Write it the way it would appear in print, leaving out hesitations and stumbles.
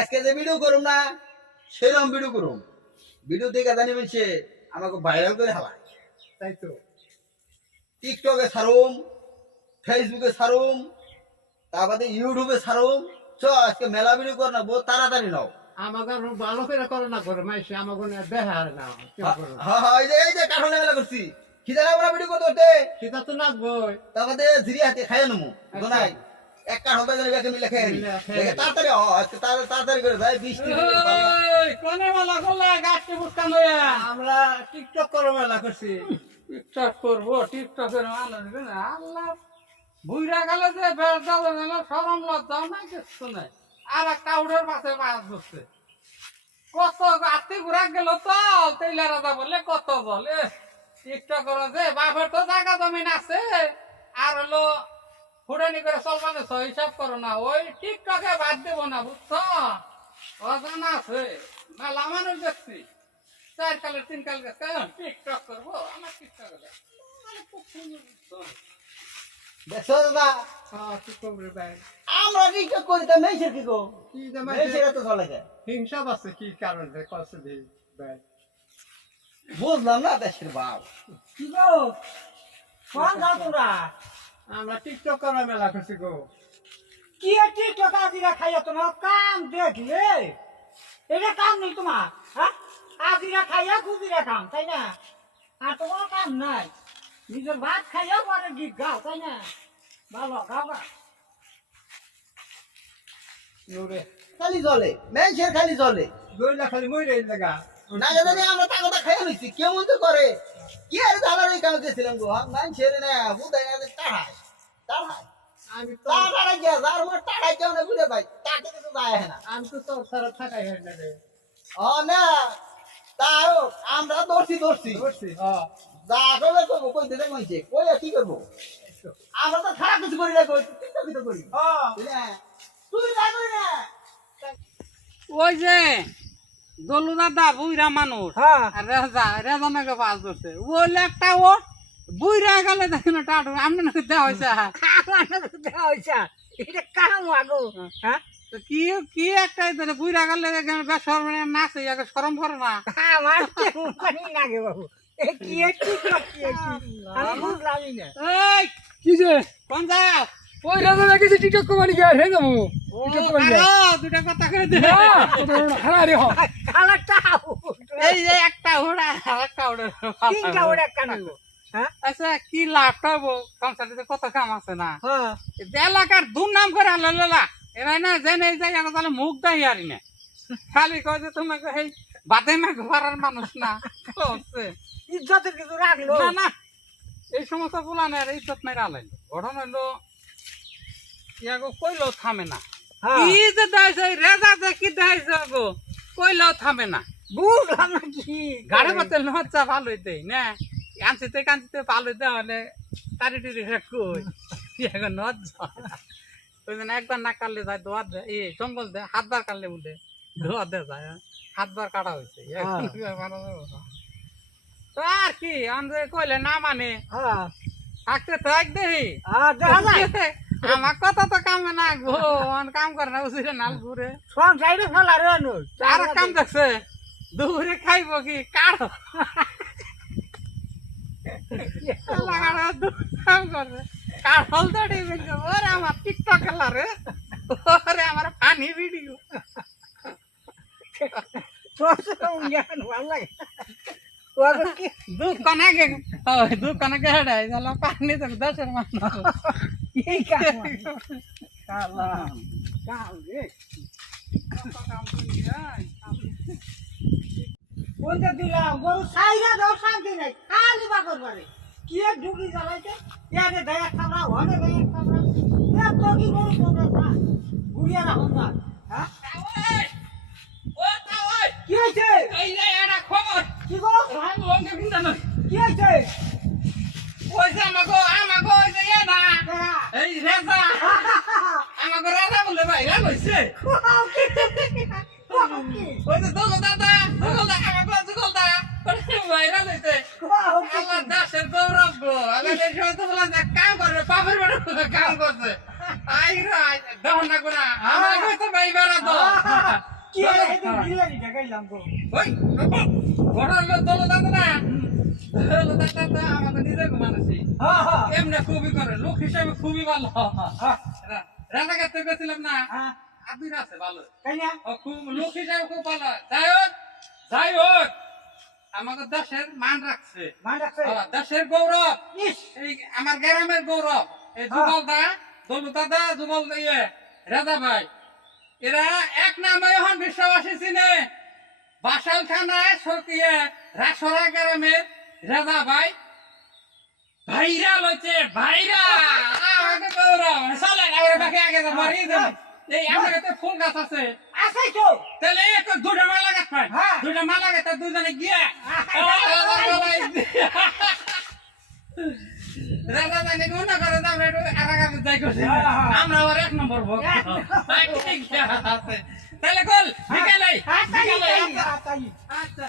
আজকে যে ভিডিও করুম না সেরকম ভিডিও করুম। ভিডিও দেখে জানি বলছে আমাকে ভাইরাল করে হালায়। তাই তো টিকটকে ছাড়ুম, ফেসবুকে ছাড়ুম, তারপরে ইউটিউবে ছাড়ুম। আজকে মেলা ভিডিও কর না, বহু তাড়াতাড়ি নাও। আমাকে ভালো করে করে না করে মাইসে আমাকে দেখার না এই যে কাঠলে মেলা করছি, খিদারা বড় ভিডিও করতে করতে সেটা তো লাগবই। তারপরে জিরি হাতে খাইয়ে নেবো নাই। এক কাঠ হতে গেলে ব্যাকে মিলে খেয়ে নি তাড়াতাড়ি তাড়াতাড়ি করে যায়। বৃষ্টি কোনে মেলা করলে গাছকে বুঝতাম আমরা টিকটক করে মেলা করছি। টিকটক করবো, টিকটকের মানুষ না আল্লাহ বুইরা গেলে যে বেশ যাবে মেলা সরম লজ্জাও নাই কিছু নাই। আর একটা উড়ের পাশে মাছ ধরছে কত আত্মি ঘুরা গেল তো তেইলা রাজা বলে কত বলে টিকটক করে যে বাপের তো জায়গা জমিন আছে আর হলো ফুটানি করে চলবানে হিসাব করো না। ওই টিকটকে বাদ দেবো না বুঝছো, অজানা আছে মেলা মানুষ দেখছি 4 কালের 3 কাল গেছে টিকটক করবো। আমার টিকটক দেখছো দাদা, আমরা টিকটক করি তা মেয়েছের কি গো? মেয়েছেরা তো চলে যায় হিংসা আছে কি কারণে কষ্ট দিই ভাই বুঝলাম না দেশের বাপ। কি গো কোন যাও তোমরা? আমরা টিকটক করা মেলা করছি গো। কি টিকটক আজিরা খাইয়া তোমার কাম দেখলে এটা কাম নেই তোমার? হ্যাঁ, আজিরা খাইয়া খুজিরা কাম তাই না? আর তোমার কাম নাই, নিজের ভাত খাইয়া পরে গীত গাও তাই না? ভালো গাও গা খালি জলে মেয়েছের খালি জলে দইলা খালি মই রে লাগা না জানি আমরা তা কথা খাইয়া লইছি কেমন তো করে কি আর দালার ওই কাম গেছিলাম গো। মেয়েছের না বুঝাই না টাড়ায় টাড়ায় আমি তো টাড়ায় গিয়া যার আমার টাড়ায় কেমন বুঝে ভাই তাতে কিছু যায় না। আমি তো তোর সারা থাকাই হয় না রে ও না তাও আমরা দর্শি করছি যা করবে করবো কই দিতে কইছে কই আর কি করবো। আমরা তো খারাপ কিছু করি না কই টিকটকই তো করি। তুই না করি না ওই যে দলু দাদা বুইরা মানুষ হ্যাঁ আর রেজা নাকি পাস করছে ওই একটা ও বুইরা গেলে দেখি না টাটু আমি নাকি দেওয়া হয়েছে। দেওয়া হয়েছে এটা কাম আগো। হ্যাঁ তো কি কি একটা বুইরা গেলে বেসর নাচে আগে সরম করে না। আমার কেমন পানি লাগে বাবু, এ কি টিকটক কি আমি বুঝলামই না। এই কি যে কোন যাও ওই রাজা নাকি টিকটক কমানি গিয়ে হে যাবো দুটা কথা করে দে হারা রে হ খালাটা এই যে একটা ওড়া একটা ওড়া তিনটা ওটা কেন? হ্যাঁ আচ্ছা কি লাভ পাবো সংসারে কত কাম আছে না। হ্যাঁ এলাকার দুর্নাম করে আল্লাহ এরাই না জেনে যাই তাহলে মুখ দেয় আর না খালি কয় যে তোমাকে এই বাদে না ঘরের মানুষ না ইজ্জতের কিছু রাখলো না না এই সমস্ত বলানের ইজ্জত মেরে আলাইলো ঘটনা হইলো ইয়াগো কইলেও থামে না। কি যে দেয়ছে রেজা যে কি দেয়ছে গো কইলেও থামে না। বুঝলাম না কি গাড়ি মতো লজ্জা ভালো হইতে না কাঁচিতে কাঁচিতে ভালো হইতে হলে তারি টিরি কই এখন লজ্জা ওই জন্য একবার না কাটলে যায় দোয়ার দেয় এই জঙ্গল দেয় হাতবার কাটলে উঠে দোয়ার দেয় যায় হাতবার কাটা হয়েছে তো আর কি আমি কইলে না মানে হ্যাঁ থাকতে থাক দেখি আমার কথা তো কামে না গো কাম করে না উচিত নাল ঘুরে সংসারে ফেলা রে আর কাম দেখছে দুপুরে খাইব কি কাড়ো কাম করে কাঠল দাঁড়িয়ে বলছে ওরে আমার টিকটক খেলা রে ওরে আমার পানি ভিডিও ভালো লাগে দোকানে গে দোকানে গে হেডাই জানো পানি তো দেশের মানুষ এই কাম কাম রে কোনটা দিলাম গরু সাইরা দাও শান্তি নাই খালি বাকর বারে কি এক ঢুকি জ্বালাইছে এনে দয়া খাবরা ওনে দয়া খাবরা এ তো কি গরু তোমরা ঘুরিয়া রাখো না। হ্যাঁ কি হয়েছে? খবর কি গো কি হয়েছে? ওই যে আমাকে ওই যে ইয়ে না এই রেজা আমাকে রাজা বলে ভাই হয়েছে ওই যে দোল দাদা আমাকে জুগল দা ভাইরা হয়েছে আমার দেশের গৌরব গো আগে এই সময় তো বললাম যে কাম করবে বাপের বেটা কাম করছে আই রা দহন না করা আমার তো ভাই বেড়া তো কি আর এদিন বিরিয়ানি দেখাইলাম গো ওই বড় হলো দল দাদা না দল দাদা আমাদের নিজের মানুষই হ্যাঁ হ্যাঁ এমনি খুবই করে লোক হিসাবে খুবই ভালো রাজা কাছে গেছিলাম না হ্যাঁ আবির আছে ভালো তাই না ও খুব লোক হিসাবে খুব ভালো যাই হোক আমাদের দেশের মান রাখছে মান রাখছে দেশের গৌরব ইস এই আমার গ্রামের গৌরব এই যুগল দা দলু দাদা যুগল ইয়ে রাজা ভাই এরা এক নামে এখন বিশ্ববাসী চিনে বাসাল খানায় সকিয়ে রাসরা গ্রামের রাজা ভাই ভাইরা লইছে ভাইরা আমাকে গৌরব চলে আমরা বাকি আগে মারি দেব এই আমার কাছে ফুল গাছ আছে আছেই তো তাহলে একটা দুটো মালা গাছ পাই হ্যাঁ। দুটো মালা গাছ দুজনে গিয়ে রাজা জানি কোন করে আমরা একটু আগামী যাই করছি আমরা আবার এক নম্বর ভোগ তাহলে কল বিকেলে আচ্ছা বিকেলে আচ্ছা আচ্ছা